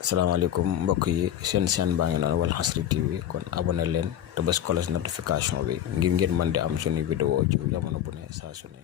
salaamaaleykum mbokk yi seen baa ngi noonu Walfadjri TV kon abonné leen te bës cloche notification bi ngir ngeen mën di am suñu vidéo ci jamono bu ne saa su ne